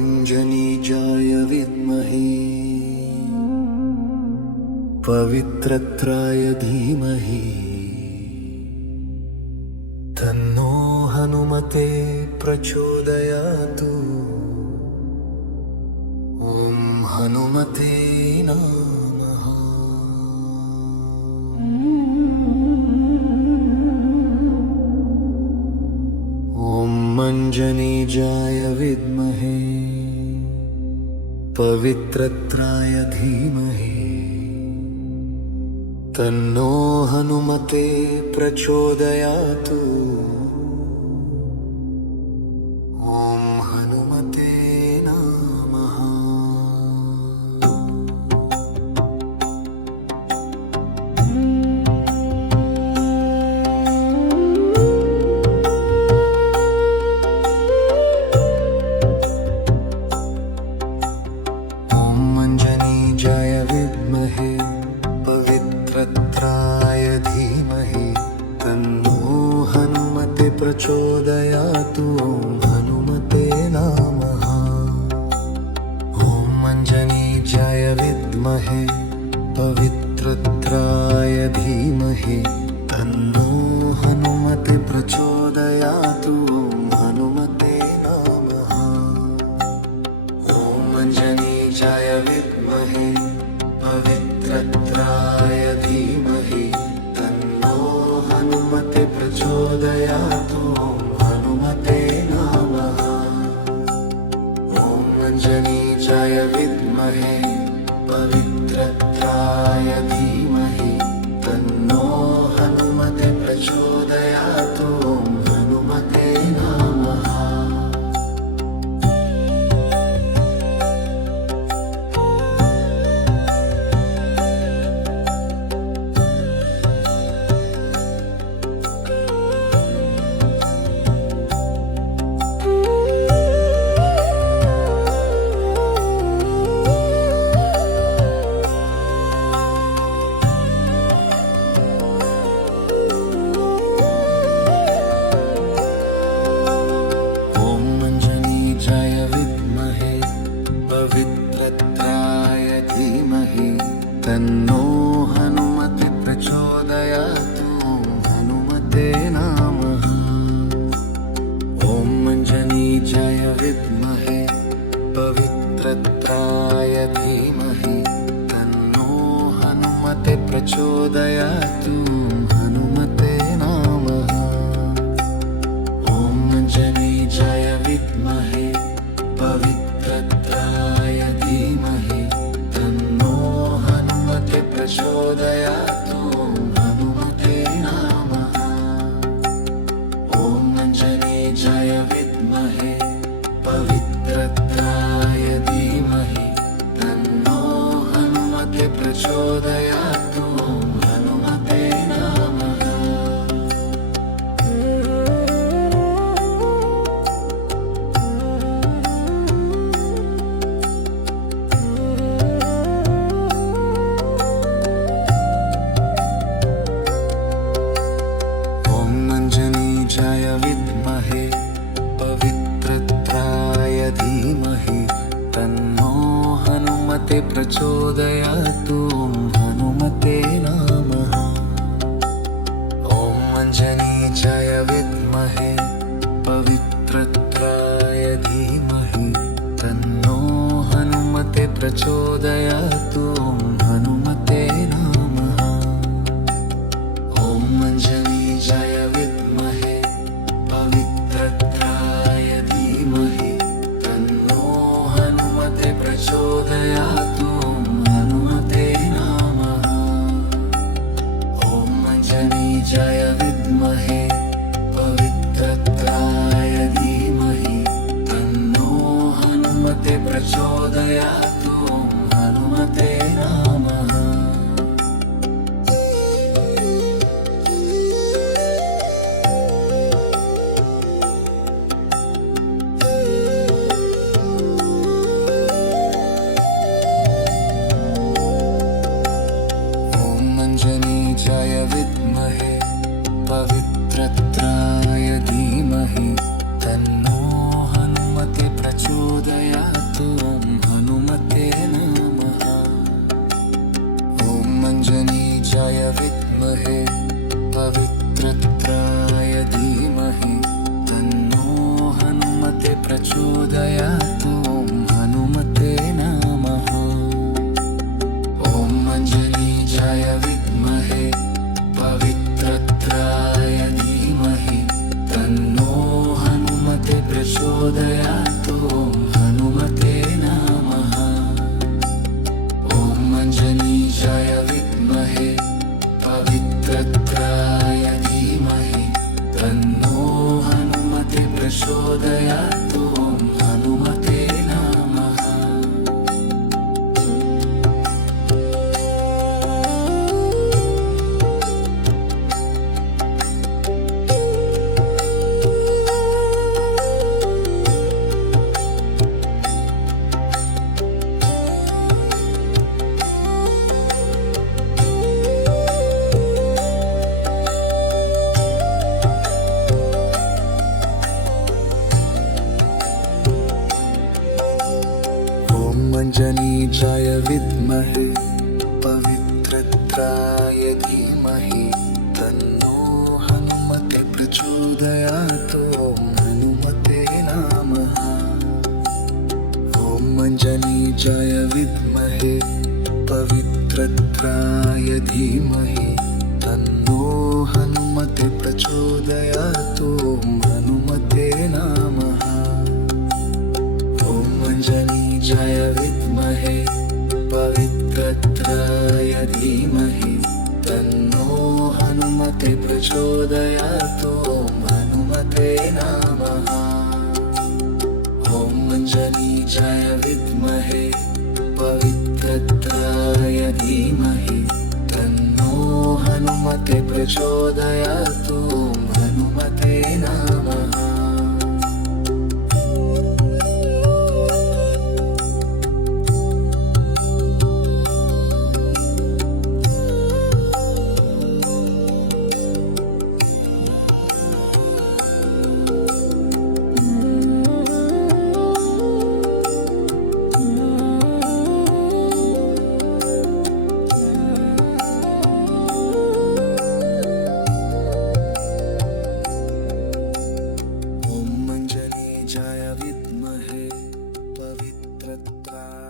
अंजनीजाय विद्महे पवित्रत्राय धीमहि तन्नो हनुमते प्रचोदयातु। ॐ हनुमते नमः। ॐ अंजनीजाय विद्महे पवित्रत्राय धीमहि तन्नो हनुमते प्रचोदयातु। ॐ हनुमते नमः। ॐ अंजनीजाय विद्महे पवित्रत्राय धीमहि तन्नो हनुमते प्रचोदयातु। ॐ हनुमते नमः। ॐ अंजनीजाय विद्महे पवित्रत्राय धीमहि तन्नो हनुमते प्रचोदयातु। ॐ हनुमते नमः। ॐ अंजनीजाय विद्महे पवित्रत्राय धीमहि तन्नो हनुमते प्रचोदयातु। ॐ हनुमते नमः। ॐ अंजनीजाय विद्महे पवित्रत्राय धीमहि तन्नो हनुमते प्रचोदयातु। ॐ हनुमते नमः। पवित्रत्राय धीमहि तन्नो हनुमते प्रचोदयातु। हनुमते नमः। ॐ अंजनीजाय विद्महे पवित्रत्राय धीमहि तन्नो हनुमते प्रचोदयातु। हनुमते नमः। ॐ अंजनीजाय विद्महे पवित्रत्राय धीमहि तन्नो हनुमते प्रचोदयातु। हनुमते नमः। ॐ अंजनीजाय विद्महे पवित्रत्राय धीमहि तन्नो हनुमते प्रचोदयातु। हनुमते नमः। अंजनीजाय विद्महे पवित्रत्राय धीमहि तन्नो हनुमते प्रचोदयातु। हनुमते नमः। ॐ अंजनीजाय विद्महे पवित्रत्राय धीमहि तन्नो हनुमते प्रचोदयातु। हनुमते नमः। ॐ अंजनीजाय विद्महे पवित्रत्राय धीमहि तन्नो हनुमते प्रचोदयातु। हनुमते नमः। ॐ अंजनीजाय विद्महे पवित्रत्राय धीमहि तन्नो हनुमते प्रचोदयातु। हनुमते नमः। प्रचोदयातु ॐ हनुमते नमः। ॐ अञ्जनीजाय विद्महे पवित्रत्राय धीमहि तन्नो हनुमते प्रचोदयातु ॐ हनुमते नमः। ॐ अञ्जनीजाय विद्महे पवित्रत्राय धीमहि तन्नो हनुमते प्रचोदयातु ॐ हनुमते नमः। अञ्जनीजाय विद्महे पवित्रत्राय धीमहि तन्नो हनुमते प्रचोदयातु ॐ हनुमते नमः। ॐ अञ्जनीजाय विद्महे पवित्रत्राय धीमहि तन्नो हनुमते प्रचोदयातु ॐ हनुमते नमः। ॐ अञ्जनीजाय विद्महे पवित्रत्राय धीमहि तन्नो हनुमते प्रचोदयातु ॐ हनुमते नमः। ॐ अञ्जनीजाय विद्महे पवित्रत्राय धीमहि तन्नो हनुमते प्रचोदयातु ॐ हनुमते नमः। विद्महे पवित्रत्राय